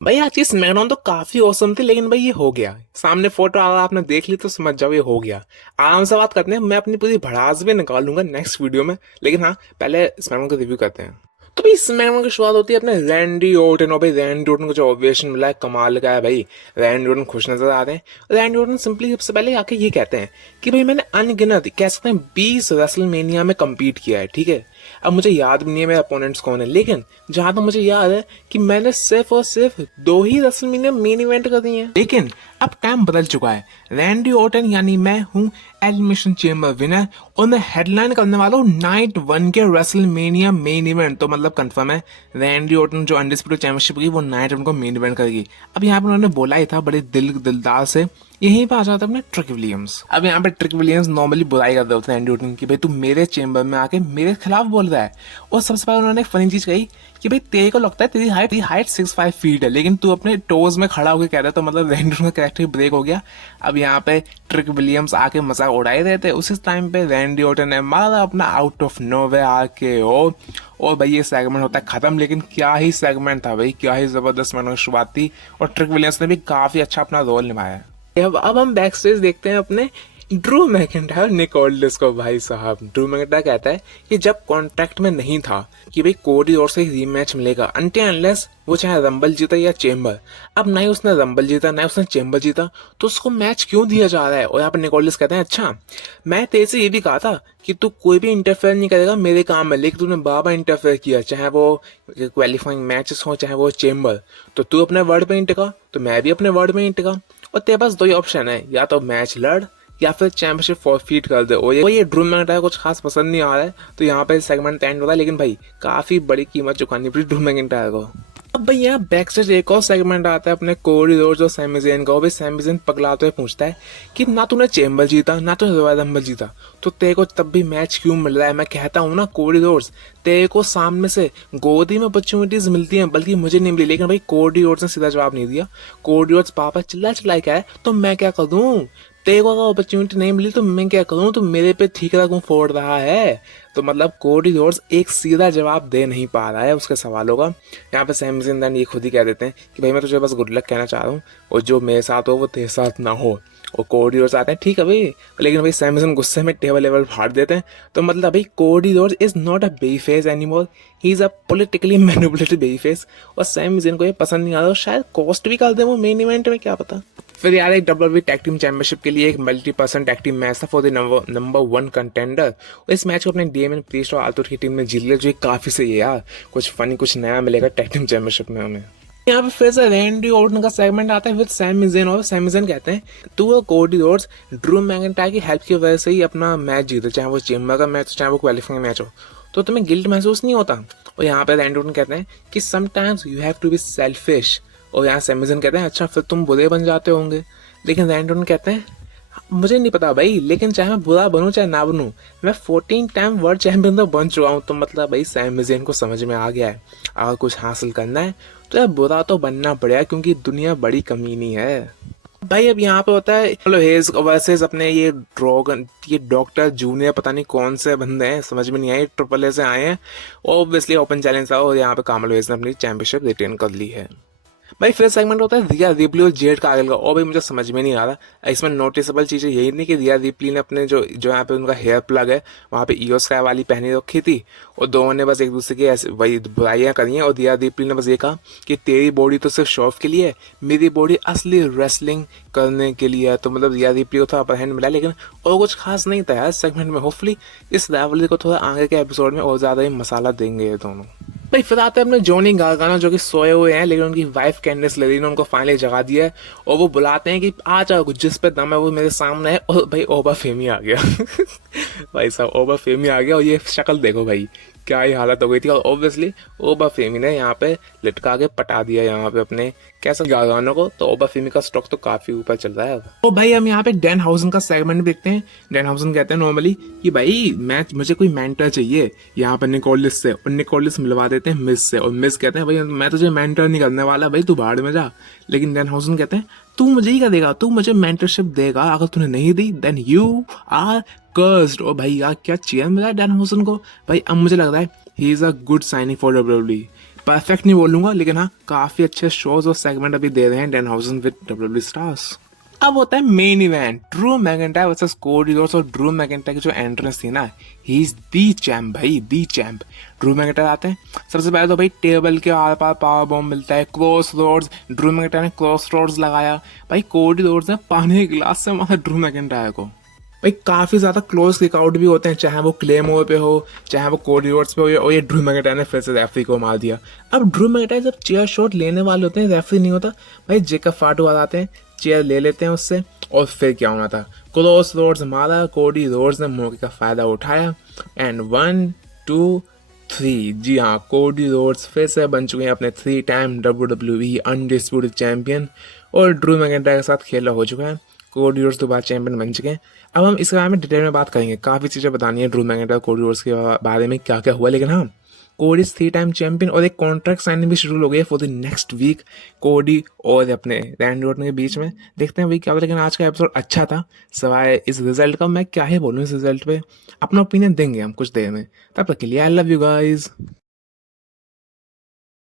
भाई आज की स्मैकडाउन तो काफी औसम थी, लेकिन भाई ये हो गया। सामने फोटो अगर आपने देख ली तो समझ जाओ ये हो गया। आराम से बात करते हैं, मैं अपनी पूरी भड़ास भी निकालूंगा नेक्स्ट वीडियो में। लेकिन हाँ, पहले स्मैकडाउन का रिव्यू करते हैं। तो भाई स्मैकडाउन की शुरुआत होती है अपने रैंडी ओर्टन। और भाई रैंडी ओर्टन को जो ओवेशन मिला है कमाल का है भाई। रैंडी ओर्टन खुश नजर आ रहे हैं। रैंडी ओर्टन सिंपली सबसे पहले आके ये कहते हैं कि भाई मैंने अनगिनत कह सकते हैं 20 रेसलमेनिया में कम्पीट किया है, ठीक है। अब मुझे याद भी नहीं है मेरे अपोनेंट्स कौन है, लेकिन जहां तक मुझे याद है कि मैंने सिर्फ और सिर्फ 2 ही रेसलमेनिया मेन इवेंट करी है। लेकिन अब टाइम बदल चुका है। रैंडी ऑर्टन यानी मैं हूँ एलिमिनेशन चेंबर विनर, और मैं हेडलाइन करने वाला हूँ नाइट 1 के रेसलमेनिया मेन इवेंट। तो मतलब कंफर्म है रैंडी ऑर्टन जो अनडिस्प्यूटेड चैंपियनशिप की वो नाइट 1 को मेन इवेंट करेगी। अब यहाँ पर उन्होंने बोला ही था बड़े दिलदार से। यहीं पे आ जाता है अपने ट्रिक विलियम्स। अब यहाँ पे ट्रिक विलियम्स नॉर्मली बुराई करते होते हैं एंडी ऑर्टन की, भाई तू मेरे चेंबर में आके मेरे खिलाफ बोल रहा है। और सबसे पहले उन्होंने एक फनी चीज कही कि भाई तेरे को लगता है तेरी हाइट 6'5" है, लेकिन तू अपने टोज में खड़ा होकर कह रहा है। तो मतलब रैंडी ऑर्टन का कैरेक्टर ब्रेक हो गया। अब यहाँ पे ट्रिक विलियम्स आके मजाक उड़ाए रहे थे। उसी टाइम पे रैंडी ऑर्टन ने मारा अपना आउट ऑफ नोवे आके और भाई ये सेगमेंट होता है खत्म। लेकिन क्या ही सेगमेंट था भाई, क्या ही जबरदस्त मैंने शुरुआत थी। और ट्रिक विलियम्स ने भी काफी अच्छा अपना रोल निभाया। अब हम बैक स्टेज देखते हैं अपने ड्रू मैकिंटायर निक ऑल्डिस को। भाई साहब ड्रू मैकिंटायर कहता है कि जब कॉन्ट्रैक्ट में नहीं था कि भाई कोडी और से रीमैच मिलेगा अनटिल अनलेस वो चाहे रंबल जीता या चेंबर। अब ना ही उसने रंबल जीता ना ही उसने चेंबर जीता, तो उसको मैच क्यों दिया जा रहा है। और यहाँ पर निक ऑल्डिस कहते हैं अच्छा मैं तेरे से ये भी कहा था कि तू कोई भी इंटरफेयर नहीं करेगा मेरे काम में, लेकिन तूने बार इंटरफेयर किया, चाहे वो क्वालिफाइंग मैचेस हो चाहे वो चेंबर। तो तू अपने वर्ड पे ही टिका तो मैं भी अपने वर्ड में ही टिका। और तेरे पास 2 ही ऑप्शन है, या तो मैच लड़ या फिर चैंपियनशिप फॉरफीट कर दे। और ये ड्रू मैकिंटायर कुछ खास पसंद नहीं आ रहा है, तो यहाँ पे सेगमेंट एंड होता है। लेकिन भाई काफी बड़ी कीमत चुकानी पड़ी ड्रू मैकिंटायर को। अब भाई यहाँ बैक स्टेज एक और सेगमेंट आता है अपने कोडी रोड्स और सैमी ज़ेन का। भाई सैमी ज़ेन पगलाते हुए पूछता है कि ना तूने चेंबर जीता ना तूने रॉयल रंबल जीता, तो तेरे को तब भी मैच क्यों मिल रहा है। मैं कहता हूँ ना कोडी रोड्स तेरे को सामने से गोदी में अपॉर्चुनिटीज मिलती हैं, बल्कि मुझे नहीं मिली। लेकिन भाई कोडी रोड्स ने सीधा जवाब नहीं दिया। कोडी रोड्स पापा चिल्ला क्या है तो मैं क्या करूँ, तेरे को अगर अपॉर्चुनिटी नहीं मिली तो मैं क्या करूं, तो मेरे पे ठीकरा क्यों फोड़ रहा है। तो मतलब कोडी रोड्स एक सीधा जवाब दे नहीं पा रहा है उसके सवालों का। यहाँ पे सैमी ज़ेन ये खुद ही कह देते हैं कि भाई मैं तुझे बस गुड लक कहना चाह रहा हूँ, और जो मेरे साथ हो वो तेरे साथ ना हो। और कोडी रोड्स आते हैं ठीक है भाई, लेकिन भाई सैमी ज़ेन गुस्से में टेबल लेवल फाड़ देते हैं। तो मतलब भाई Cody Rhodes is not a baby face anymore, he is a politically manipulated baby face. और सैमी ज़ेन को ये पसंद नहीं आ रहा, शायद कॉस्ट भी कर दे वो मेन इवेंट में, क्या पता। फिर यार एक WWE टैग टीम चैंपियनशिप के लिए एक मल्टी-पर्सन टैग टीम मैच था फॉर द नंबर 1 कंटेंडर। और इस मैच को अपने डीएमएन प्रीस्ट और आर्थर की टीम ने जीत लिया, जो काफी सही है यार। कुछ फनी कुछ नया मिलेगा टैग टीम चैंपियनशिप में हमें। यहाँ पे फिर से रैंडी ऑर्टन का सेगमेंट आता है विद सैमी ज़ेन। और सैमी ज़ेन कहते हैं तू और कोडी रोड्स ड्रू मैकिंटायर की हेल्प की वजह से ही अपना मैच जीते, चाहे वो चेंबर का मैच हो चाहे वो क्वालिफाइंग मैच हो, तो तुम्हें गिल्ट महसूस नहीं होता। और यहाँ पे रैंडी ऑर्टन कहते हैं कि sometimes you have to be selfish. और यहाँ सैमी ज़ेन कहते हैं अच्छा फिर तुम बुरे बन जाते होंगे। लेकिन रैंडी ऑर्टन कहते हैं मुझे नहीं पता भाई, लेकिन चाहे मैं बुरा बनूं चाहे ना बनूं, मैं 14 टाइम वर्ल्ड चैंपियन तो बन चुका हूं। तो मतलब भाई सैमी ज़ेन को समझ में आ गया है अगर कुछ हासिल करना है तो यार बुरा तो बनना पड़ेगा, क्योंकि दुनिया बड़ी कमीनी है भाई। अब यहाँ पे होता है चलो हेज वर्सेस अपने ये ड्रॉगन, ये डॉक्टर जूनियर पता नहीं कौन से बंदे हैं, समझ में नहीं आए। ट्रिपल ए से आए हैं, ऑब्वियसली ओपन चैलेंज था। और यहाँ पे कामल वेज ने अपनी चैंपियनशिप रिटेन कर ली है। भाई फिर सेगमेंट होता है रिया रिप्ली और जेड कार्गिल का। और भाई मुझे समझ में नहीं आ रहा इसमें नोटिसेबल चीज़ें यही नहीं कि रिया रिप्ली ने अपने जो जो यहाँ पे उनका हेयर प्लग है वहाँ पे ईओ स्काई वाली पहनी रखी थी, और दोनों ने बस एक दूसरे की ऐसे वही बुराइयाँ करी हैं। और रिया रिप्ली ने बस ये कहा कि तेरी बॉडी तो सिर्फ शो ऑफ के लिए है, मेरी बॉडी असली रेसलिंग करने के लिए है। तो मतलब रिया रिप्ली को थोड़ा अपर हैंड मिला, लेकिन और कुछ खास नहीं था यार सेगमेंट में। होपफुली इस राइवलरी को थोड़ा आगे के एपिसोड में और ज़्यादा ही मसाला देंगे ये दोनों। भाई फिर आते हैं अपने जॉनी गार्गानो जो कि सोए हुए हैं, लेकिन उनकी वाइफ कैंडिस लेरी ने उनको फाइनली जगा दिया है। और वो बुलाते हैं कि आ जाओ जिस पे दम है वो मेरे सामने है। और भाई ओबा फेमी आ गया भाई साहब ओबा फेमी आ गया, और ये शक्ल देखो भाई क्या ही हालत हो गई थी। और ऑब्वियसली ओबा फेमी ने यहाँ पे लटका के पटा दिया यहाँ पे अपने कैसा गार्गानो को। तो ओबा फेमी का स्टॉक तो काफी ऊपर चल रहा है अब। तो भाई हम यहाँ पे डैन हाउसन का सेगमेंट देखते हैं। डैन हाउसन कहते हैं नॉर्मली कि भाई मुझे कोई मेंटर चाहिए यहाँ पे निकोलिस से, और निकोलिस मिलवा देते हैं मिस से। और मिस कहते हैं भाई मैं तुझे मेंटर नहीं करने वाला, भाई तू भाड़ में जा। लेकिन डैन हाउसन कहते हैं तू मुझे ही क्या देगा, तू मुझे मेंटरशिप देगा, अगर तूने नहीं दी देन यू आर कर्स्ड। और भाई यार क्या चेयर मिला डैन हाउसन को। भाई अब मुझे लग रहा है he is a good signing for WWE. Perfect नहीं बोलूंगा, लेकिन हाँ काफी अच्छे शोज और सेगमेंट अभी दे रहे हैं डैनहाउजन विद डब्ल्यूडब्ल्यू स्टार्स। अब होता है main event, Drew McIntyre versus Cody Rhodes. और ड्रू मैकिंटायर की जो एंट्रेंस थी ना, ही इज दी चैम्प भाई, दी चैम्प। ड्रू मैकिंटायर आते हैं, सबसे पहले तो भाई टेबल के आर पार पावर बॉम्ब मिलता है, क्रॉस रोड्स, ड्रू मैकिंटायर ने क्रॉस रोड्स लगाया भाई, कोडी रोड्स ने पानी के गिलास से मारा ड्रू मैकिंटायर को। भाई काफी ज्यादा क्लोज किकआउट भी होते हैं, चाहे वो क्लेमोर पे हो, चाहे वो कोडी रोड्स पे हो, और ये ड्रू मैकिंटायर ने फिर से रेफरी को मार दिया। अब ड्रू मैकिंटायर जब चेयर शॉट लेने वाले होते हैं, रेफरी नहीं होता भाई, जेकब फाटू आ जाते हैं, चेयर ले लेते हैं उससे, और फिर क्या होना था, क्रॉस रोड्स मारा, कोडी रोड्स ने मौके का फायदा उठाया, एंड 1 2 3, जी हाँ, कोडी रोड्स फिर से बन चुके हैं अपने 3 टाइम WWE अनडिस्प्यूटेड चैंपियन, और ड्रू मैकिंटायर के साथ खेला हो चुका है, कोडी रोड्स दोबारा चैंपियन बन चुके हैं। अब हम इसके बारे में डिटेल में बात करेंगे, काफ़ी चीज़ें बतानी है ड्रू मैकिंटायर कोडी रोड्स के बारे में, क्या क्या हुआ। लेकिन हाँ, कोडी 3 टाइम चैंपियन, और एक कॉन्ट्रैक्ट साइनिंग भी शेड्यूल हो गई है फॉर द नेक्स्ट वीक, कोडी और अपने रैंडी ऑर्टन के बीच में। देखते हैं भाई क्या होता है। लेकिन आज का एपिसोड अच्छा था, सवाए इस रिजल्ट का। मैं क्या ही बोलूँ इस रिजल्ट पे, अपना ओपिनियन देंगे हम कुछ देर में। तब तक के लिए आई लव यू गाइज।